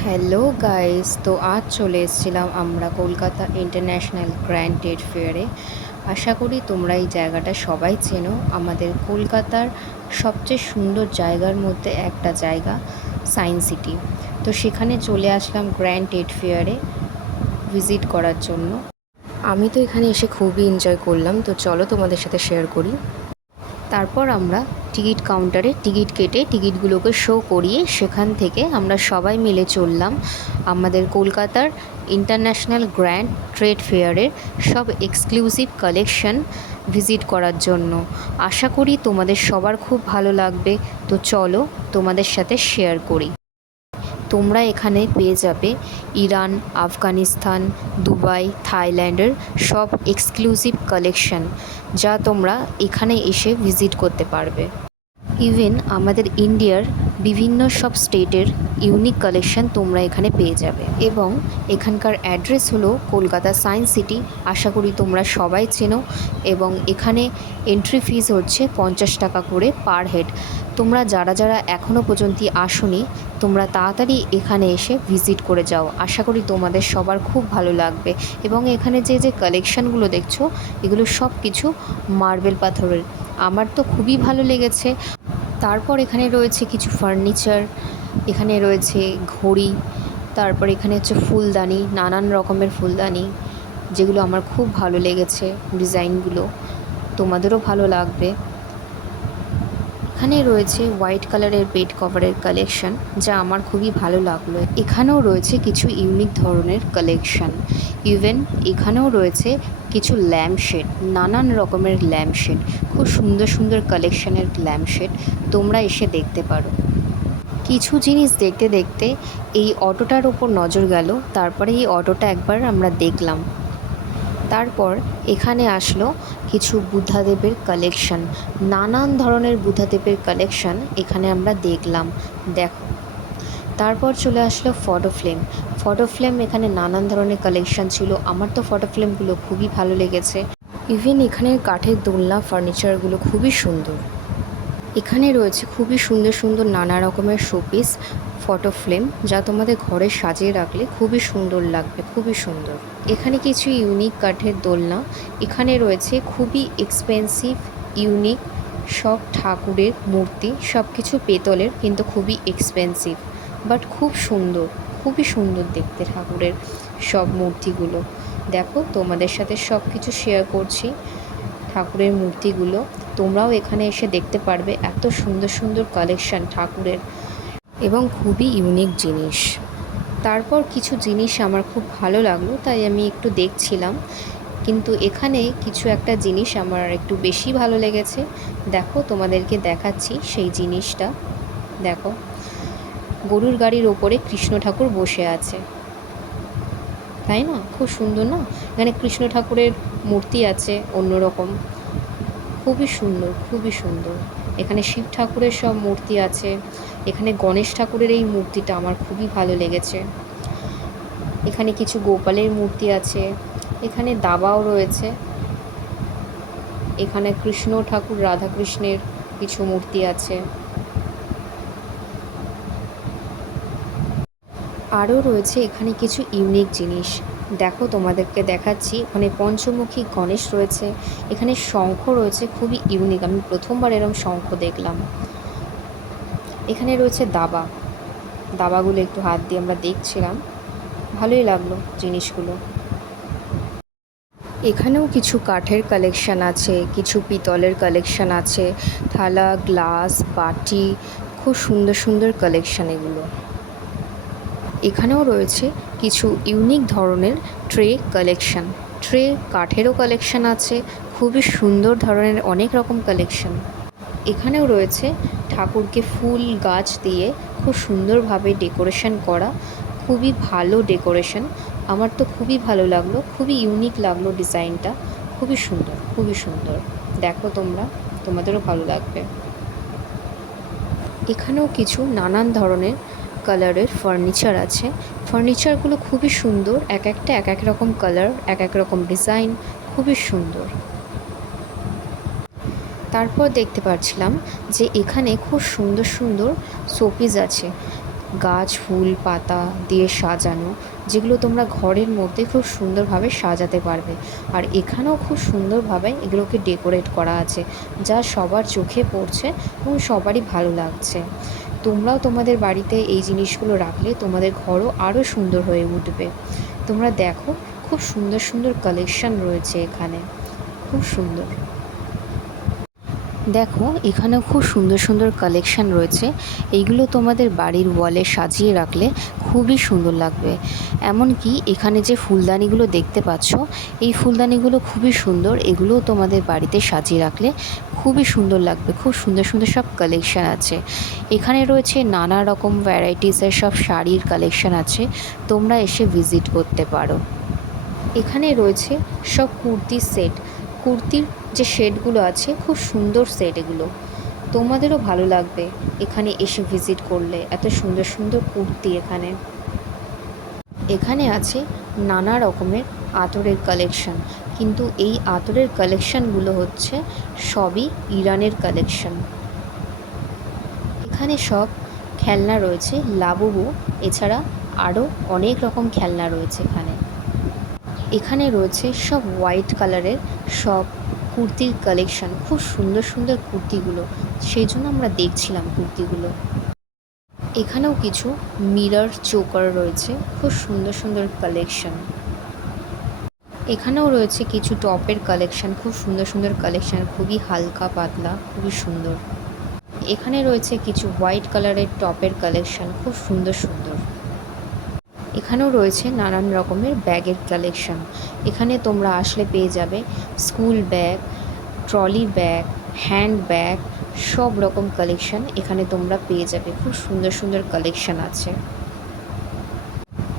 Hello guys, তো আজ চলে এসেছিলাম আমরা কলকাতা ইন্টারন্যাশনাল গ্র্যান্ড ট্রেড ফেয়ারে। আশা করি তোমরা এই জায়গাটা সবাই চেনো। আমাদের কলকাতার সবচেয়ে সুন্দর জায়গার মধ্যে একটা জায়গা সায়েন্স সিটি। তো সেখানে চলে আসলাম গ্র্যান্ড ট্রেড ফেয়ারে ভিজিট করার জন্য। আমি তো এখানে এসে খুবই এনজয় করলাম, তো চলো তোমাদের সাথে শেয়ার করি। তারপর আমরা টিকিট কাউন্টারে টিকিট কেটে টিকিটগুলোকে শো করিয়ে সেখান থেকে আমরা সবাই মিলে চললাম আমাদের কলকাতার ইন্টারন্যাশনাল গ্র্যান্ড ট্রেড ফেয়ারের সব এক্সক্লুসিভ কালেকশন ভিজিট করার জন্য। আশা করি তোমাদের সবার খুব ভালো লাগবে। তো চলো তোমাদের সাথে শেয়ার করি। তোমরা এখানে পেয়ে যাবে ইরান, আফগানিস্তান, দুবাই, থাইল্যান্ডের সব এক্সক্লুসিভ কালেকশন, যা তোমরা এখানে এসে ভিজিট করতে পারবে। ইভেন আমাদের ইন্ডিয়ার বিভিন্ন সব স্টেটের ইউনিক কালেকশন তোমরা এখানে পেয়ে যাবে। এবং এখানকার অ্যাড্রেস হলো কলকাতা সায়েন্স সিটি। আশা করি তোমরা সবাই চেনো। এবং এখানে এন্ট্রি ফিস হচ্ছে 50 টাকা করে পার হেড। তোমরা যারা যারা এখনও পর্যন্ত আসোনি, তোমরা তাড়াতাড়ি এখানে এসে ভিজিট করে যাও। আশা করি তোমাদের সবার খুব ভালো লাগবে। এবং এখানে যে যে কালেকশানগুলো দেখছো, এগুলো সব কিছু মার্বেল পাথরের। আমার তো খুবই ভালো লেগেছে। তারপর এখানে রয়েছে কিছু ফার্নিচার, এখানে রয়েছে ঘড়ি, তারপর এখানে হচ্ছে ফুলদানি, নানান রকমের ফুলদানি, যেগুলো আমার খুব ভালো লেগেছে ডিজাইনগুলো। তোমাদেরও ভালো লাগবে। এখানে রয়েছে হোয়াইট কালারের বেড কভারের কালেকশন, যা আমার খুবই ভালো লাগলো। এখানেও রয়েছে কিছু ইউনিক ধরনের কালেকশন। ইভেন এখানেও রয়েছে কিছু ল্যাম্পশেড, নানান রকমের ল্যাম্পশেড, খুব সুন্দর সুন্দর কালেকশনের ল্যাম্পশেড তোমরা এসে দেখতে পারো। কিছু জিনিস দেখতে দেখতে এই অটোটার ওপর নজর গেল। তারপরে এই অটোটা একবার আমরা দেখলাম। তারপর এখানে আসলো কিছু বুদ্ধাদেবের কালেকশন, নানান ধরনের বুদ্ধাদেবের কালেকশন এখানে আমরা দেখলাম। দেখো, তারপর চলে আসলো ফটো ফ্রেম। এখানে নানান ধরনের কালেকশন ছিল। আমার তো ফটো ফ্রেমগুলো খুবই ভালো লেগেছে। ইভেন এখানের কাঠের দোলনা ফার্নিচারগুলো খুবই সুন্দর। এখানে রয়েছে খুবই সুন্দর সুন্দর নানা রকমের শোপিস ফটো ফ্রেম, যা তোমাদের ঘরে সাজিয়ে রাখলে খুবই সুন্দর লাগবে, খুবই সুন্দর। এখানে কিছু ইউনিক কাঠের দোলনা। এখানে রয়েছে খুবই এক্সপেন্সিভ ইউনিক সব ঠাকুরের মূর্তি, সব কিছু পেতলের, কিন্তু খুবই এক্সপেন্সিভ, বাট খুব সুন্দর, খুবই সুন্দর দেখতে ঠাকুরের সব মূর্তিগুলো। দেখো, তোমাদের সাথে সব কিছু শেয়ার করছি ঠাকুরের মূর্তিগুলো। তোমরাও এখানে এসে দেখতে পারবে এত সুন্দর সুন্দর কালেকশন ঠাকুরের, এবং খুবই ইউনিক জিনিস। তারপর কিছু জিনিস আমার খুব ভালো লাগলো, তাই আমি একটু দেখছিলাম। কিন্তু এখানে কিছু একটা জিনিস আমার একটু বেশি ভালো লেগেছে। দেখো, তোমাদেরকে দেখাচ্ছি সেই জিনিসটা। দেখো, গরুর গাড়ির ওপরে কৃষ্ণ ঠাকুর বসে আছে, তাই না? খুব সুন্দর না? এখানে কৃষ্ণ ঠাকুরের মূর্তি আছে অন্যরকম, খুবই সুন্দর, খুবই সুন্দর। এখানে শিব ঠাকুরের সব মূর্তি আছে। এখানে গণেশ ঠাকুরের এই মূর্তিটা আমার খুবই ভালো লেগেছে। এখানে কিছু গোপালের মূর্তি আছে। এখানে দাবাও রয়েছে। এখানে কৃষ্ণ ঠাকুর, রাধাকৃষ্ণের কিছু মূর্তি আছে। আরও রয়েছে এখানে কিছু ইউনিক জিনিস। দেখো, তোমাদেরকে দেখাচ্ছি। ওখানে পঞ্চমুখী গণেশ রয়েছে। এখানে শঙ্খ রয়েছে, খুবই ইউনিক। আমি প্রথমবার এরকম শঙ্খ দেখলাম। এখানে রয়েছে দাবাগুলো একটু হাত দিয়ে আমরা দেখছিলাম, ভালোই লাগলো জিনিসগুলো। এখানেও কিছু কাঠের কালেকশান আছে, কিছু পিতলের কালেকশান আছে, থালা, গ্লাস, বাটি, খুব সুন্দর সুন্দর কালেকশান এগুলো। এখানেও রয়েছে কিছু ইউনিক ধরনের ট্রে কালেকশান। ট্রে কাঠেরও কালেকশান আছে, খুবই সুন্দর ধরনের অনেক রকম কালেকশান। এখানেও রয়েছে ঠাকুরকে ফুল গাছ দিয়ে খুব সুন্দরভাবে ডেকোরেশন করা, খুবই ভালো ডেকোরেশন। আমার তো খুবই ভালো লাগলো, খুবই ইউনিক লাগলো ডিজাইনটা, খুবই সুন্দর, খুবই সুন্দর। দেখো তোমরা, তোমাদেরও ভালো লাগবে। এখানেও কিছু নানান ধরনের কালারের ফার্নিচার আছে। ফার্নিচারগুলো খুবই সুন্দর, এক একটা এক এক রকম কালার, এক এক রকম ডিজাইন, খুবই সুন্দর। তারপর দেখতে পাচ্ছিলাম যে এখানে খুব সুন্দর সুন্দর শোপিস আছে। গাছ ফুল পাতা দিয়ে সাজানো, যেগুলো তোমরা ঘরের মধ্যে খুব সুন্দরভাবে সাজাতে পারবে। আর এখানেও খুব সুন্দরভাবে এগুলোকে ডেকোরেট করা আছে, যা সবার চোখে পড়ছে এবং সবারই ভালো লাগছে। তোমরাও তোমাদের বাড়িতে এই জিনিসগুলো রাখলে তোমাদের ঘরও আরও সুন্দর হয়ে উঠবে। তোমরা দেখো খুব সুন্দর সুন্দর কালেকশন রয়েছে এখানে, খুব সুন্দর। দেখো এখানেও খুব সুন্দর সুন্দর কালেকশান রয়েছে। এইগুলো তোমাদের বাড়ির ওয়ালে সাজিয়ে রাখলে খুবই সুন্দর লাগবে। এমনকি এখানে যে ফুলদানিগুলো দেখতে পাচ্ছ, এই ফুলদানিগুলো খুবই সুন্দর। এগুলোও তোমাদের বাড়িতে সাজিয়ে রাখলে খুবই সুন্দর লাগবে। খুব সুন্দর সুন্দর সব কালেকশান আছে। এখানে রয়েছে নানা রকম ভ্যারাইটিসের সব শাড়ির কালেকশান আছে, তোমরা এসে ভিজিট করতে পারো। এখানে রয়েছে সব কুর্তির সেট। কুর্তির যে শেডগুলো আছে খুব সুন্দর সেট, এগুলো তোমাদেরও ভালো লাগবে এখানে এসে ভিজিট করলে। এত সুন্দর সুন্দর কুর্তি এখানে। এখানে আছে নানা রকমের আতরের কালেকশন, কিন্তু এই আতরের কালেকশানগুলো হচ্ছে সবই ইরানের কালেকশন। এখানে সব খেলনা রয়েছে, লাবুবু, এছাড়া আরও অনেক রকম খেলনা রয়েছে এখানে। এখানে রয়েছে সব হোয়াইট কালারের সব কুর্তির কালেকশন, খুব সুন্দর সুন্দর কুর্তিগুলো, সেই জন্য আমরা দেখছিলাম কুর্তিগুলো। এখানেও কিছু মিরর চোকার রয়েছে, খুব সুন্দর সুন্দর কালেকশন। এখানেও রয়েছে কিছু টপের কালেকশন, খুব সুন্দর সুন্দর কালেকশন, খুবই হালকা পাতলা, খুবই সুন্দর। এখানে রয়েছে কিছু হোয়াইট কালারের টপের কালেকশন, খুব সুন্দর সুন্দর। এখানেও রয়েছে নানান রকমের ব্যাগের কালেকশন। এখানে তোমরা আসলে পেয়ে যাবে school bag, trolley bag, hand bag, সব রকম কালেকশন এখানে তোমরা পেয়ে যাবে। খুব সুন্দর সুন্দর কালেকশন আছে।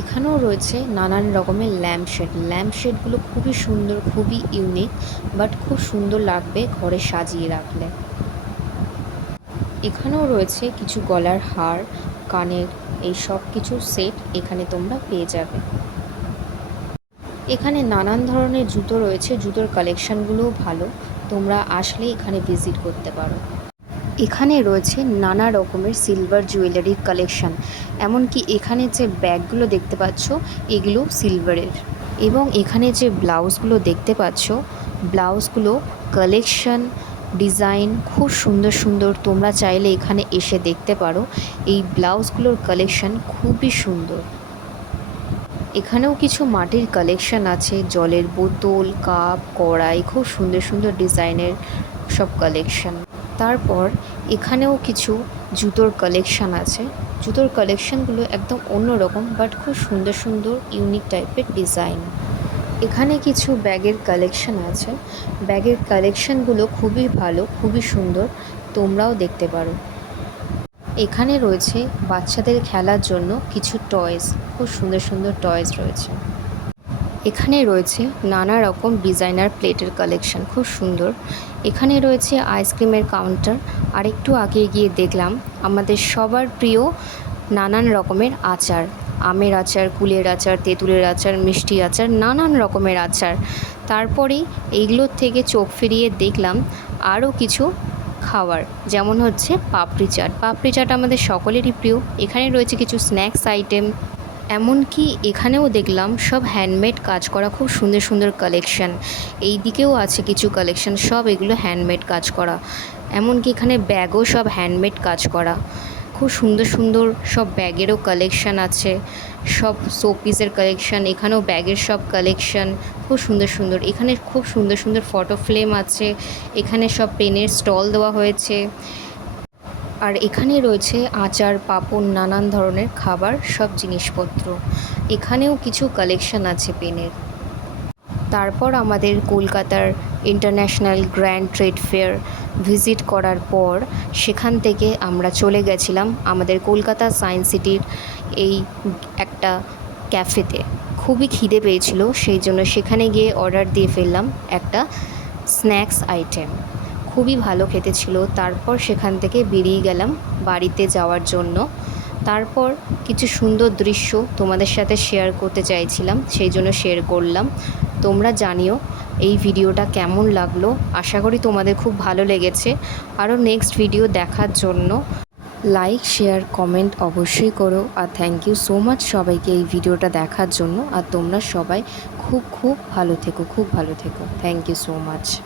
এখানেও রয়েছে নানান রকমের ল্যাম্পশেড। ল্যাম্পশেডগুলো খুবই সুন্দর, খুবই ইউনিক, বাট খুব সুন্দর লাগবে ঘরে সাজিয়ে রাখলে। এখানেও রয়েছে কিছু গলার হার, কানের, এই সব কিছু সেট এখানে তোমরা পেয়ে যাবে। এখানে নানান ধরনের জুতো রয়েছে, জুতোর কালেকশানগুলোও ভালো, তোমরা আসলে এখানে ভিজিট করতে পারো। এখানে রয়েছে নানা রকমের সিলভার জুয়েলারির কালেকশান, এমনকি এখানে যে ব্যাগগুলো দেখতে পাচ্ছ এগুলো সিলভারের। এবং এখানে যে ব্লাউজগুলো দেখতে পাচ্ছ, ব্লাউজগুলো কালেকশান, ডিজাইন খুব সুন্দর সুন্দর। তোমরা চাইলে এখানে এসে দেখতে পারো, এই ব্লাউজগুলোর কালেকশান খুবই সুন্দর। এখানেও কিছু মাটির কালেকশান আছে, জলের বোতল, কাপ, কড়াই, খুব সুন্দর সুন্দর ডিজাইনের সব কালেকশান। তারপর এখানেও কিছু জুতোর কালেকশান আছে। জুতোর কালেকশানগুলো একদম অন্যরকম, বাট খুব সুন্দর সুন্দর ইউনিক টাইপের ডিজাইন। এখানে কিছু ব্যাগের কালেকশান আছে। ব্যাগের কালেকশানগুলো খুবই ভালো, খুবই সুন্দর, তোমরাও দেখতে পারো। এখানে রয়েছে বাচ্চাদের খেলার জন্য কিছু টয়েস, খুব সুন্দর সুন্দর টয়েস রয়েছে। এখানে রয়েছে নানা রকম ডিজাইনার প্লেটের কালেকশন, খুব সুন্দর। এখানে রয়েছে আইসক্রিমের কাউন্টার। আর একটু আগে গিয়ে দেখলাম আমাদের সবার প্রিয় নানান রকমের আচার, আমের আচার, কুলের আচার, তেঁতুলের আচার, মিষ্টি আচার, নানান রকমের আচার। তারপরেই এইগুলোর থেকে চোখ ফিরিয়ে দেখলাম আরও কিছু খাবার, যেমন হচ্ছে পাপড়ি চাট। পাপড়ি চাট আমাদের সকলেরই প্রিয়। এখানে রয়েছে কিছু স্ন্যাক্স আইটেম, এমনকি এখানেও দেখলাম সব হ্যান্ডমেড কাজ করা খুব সুন্দর সুন্দর কালেকশান। এই দিকেও আছে কিছু কালেকশান, সব এগুলো হ্যান্ডমেড কাজ করা। এমনকি এখানে ব্যাগও সব হ্যান্ডমেড কাজ করা, খুব সুন্দর সুন্দর সব ব্যাগেরও কালেকশান আছে, সব শোপিসের কালেকশান। এখানেও ব্যাগের সব কালেকশান খুব সুন্দর সুন্দর। এখানে খুব সুন্দর সুন্দর ফটো ফ্রেম আছে। এখানে সব পেনের স্টল দেওয়া হয়েছে। আর এখানে রয়েছে আচার, পাঁপড়, নানান ধরনের খাবার, সব জিনিসপত্র। এখানেও কিছু কালেকশান আছে পেনের। তারপর আমাদের কলকাতার international grand trade fair visit করার পর সেখান থেকে আমরা চলে গেছিলাম আমাদের কলকাতা সায়েন্স সিটির এই একটা ক্যাফেতে। খুবই খিদে পেয়েছিল, সেই জন্য সেখানে গিয়ে অর্ডার দিয়ে ফেললাম একটা স্ন্যাক্স আইটেম। খুবই ভালো খেতে ছিল। তারপর সেখান থেকে বেরিয়ে গেলাম বাড়িতে যাওয়ার জন্য। তারপর কিছু সুন্দর দৃশ্য তোমাদের সাথে শেয়ার করতে চাইছিলাম, সেই জন্য শেয়ার করলাম। তোমরা জানিও এই ভিডিওটা কেমন লাগলো। আশা করি তোমাদের খুব ভালো লেগেছে। আরও নেক্সট ভিডিও দেখার জন্য লাইক শেয়ার কমেন্ট অবশ্যই করো। আর থ্যাংক ইউ সো মাচ সবাইকে এই ভিডিওটা দেখার জন্য। আর তোমরা সবাই খুব খুব ভালো থেকো, খুব ভালো থেকো। Thank you so much.